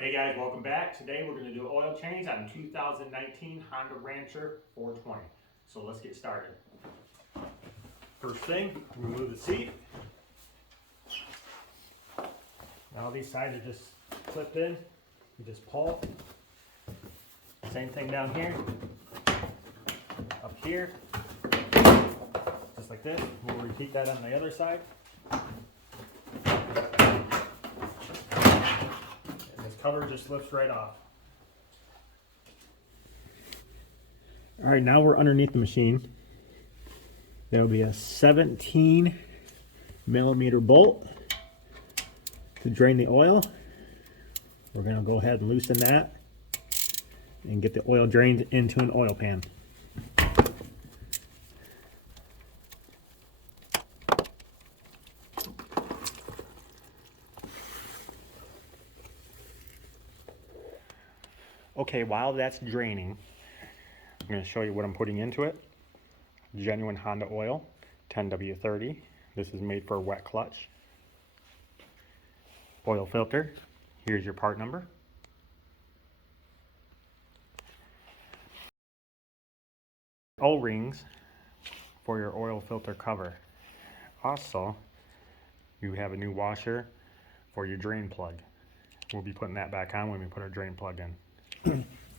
Hey guys, welcome back. Today we're going to do an oil change on 2019 Honda Rancher 420. So let's get started. First thing, remove the seat. Now these sides are just clipped in. You just pull. Same thing down here. Up here. Just like this. We'll repeat that on the other side. Cover just lifts right off. All right, now we're underneath the machine. There'll be a 17 millimeter bolt to drain the oil. We're gonna go ahead and loosen that and get the oil drained into an oil pan. Okay, while that's draining, I'm going to show you what I'm putting into it. Genuine Honda oil, 10W30. This is made for a wet clutch. Oil filter, here's your part number. O-rings for your oil filter cover. Also, you have a new washer for your drain plug. We'll be putting that back on when we put our drain plug in.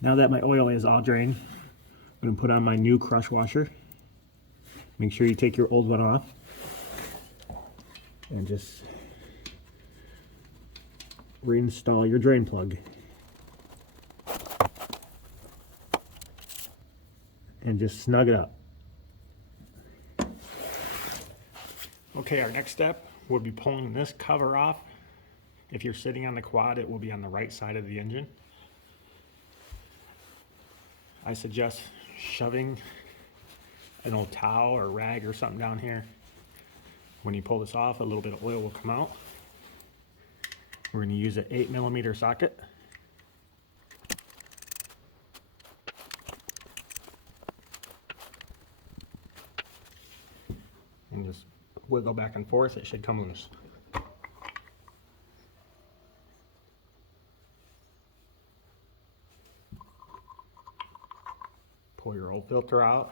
Now that my oil is all drained, I'm going to put on my new crush washer. Make sure you take your old one off and just reinstall your drain plug. And just snug it up. Okay, our next step will be pulling this cover off. If you're sitting on the quad, it will be on the right side of the engine. I suggest shoving an old towel or rag or something down here. When you pull this off, a little bit of oil will come out. We're going to use an 8 millimeter socket. And just wiggle back and forth, it should come loose. Pull your old filter out,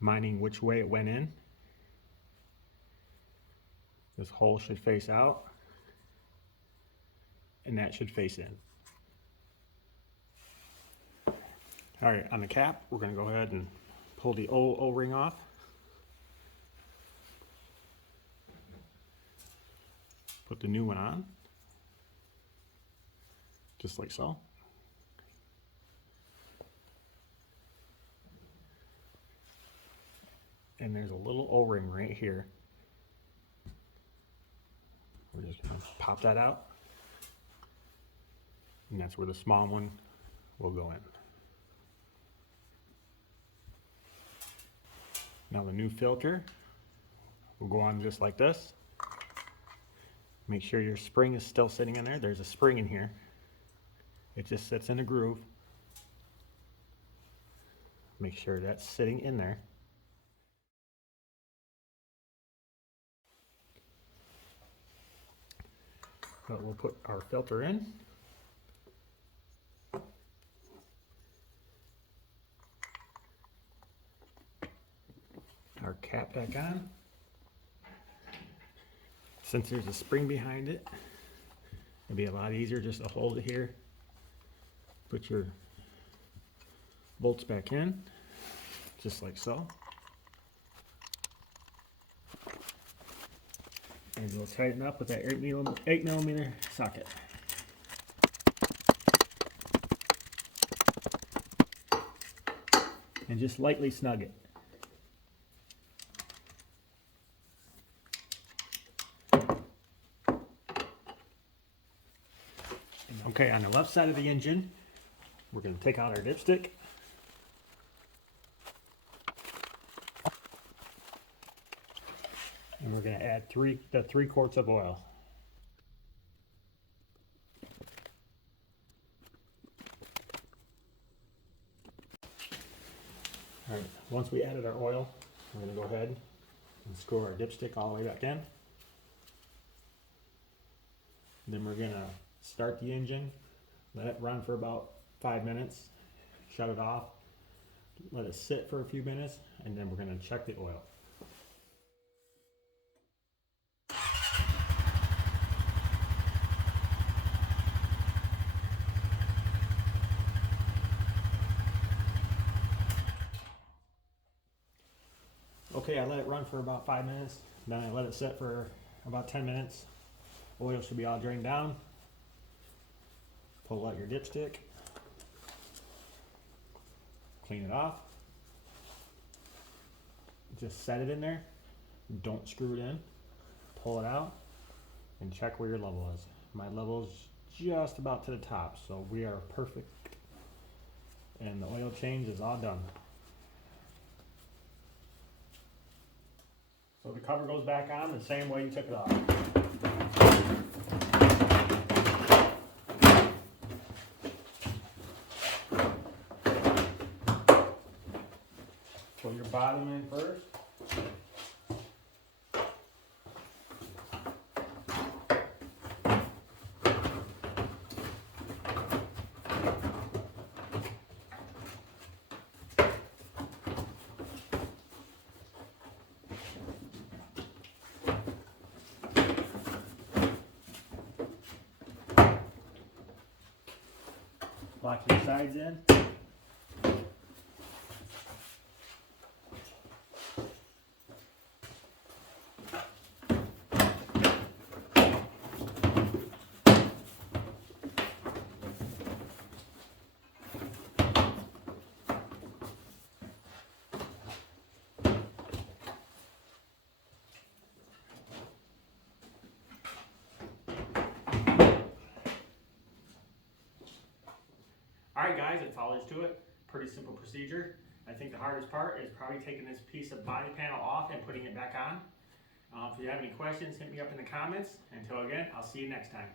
minding which way it went in. This hole should face out, and that should face in. All right, on the cap, we're going to go ahead and pull the old O-ring off. Put the new one on, just like so. And there's a little O-ring right here. We're just going to pop that out. And that's where the small one will go in. Now the new filter will go on just like this. Make sure your spring is still sitting in there. There's a spring in here. It just sits in a groove. Make sure that's sitting in there. But we'll put our filter in. Our cap back on. Since there's a spring behind it, it'll be a lot easier just to hold it here. Put your bolts back in, just like so. And we'll tighten up with that 8 millimeter socket. And just lightly snug it. Okay, on the left side of the engine, we're going to take out our dipstick. And we're going to add 3 quarts of oil. All right, once we added our oil, we're going to go ahead and screw our dipstick all the way back in. Then we're going to start the engine, let it run for about 5 minutes, shut it off, let it sit for a few minutes, and then we're going to check the oil. Okay, I let it run for about 5 minutes, then I let it sit for about 10 minutes. Oil should be all drained down. Pull out your dipstick, clean it off, just set it in there, don't screw it in, pull it out, and check where your level is. My level is just about to the top, so we are perfect, and the oil change is all done. So the cover goes back on the same way you took it off. Put your bottom in first. Lock your sides in. Alright guys, that's all there is to it. Pretty simple procedure. I think the hardest part is probably taking this piece of body panel off and putting it back on. If you have any questions, hit me up in the comments. Until again, I'll see you next time.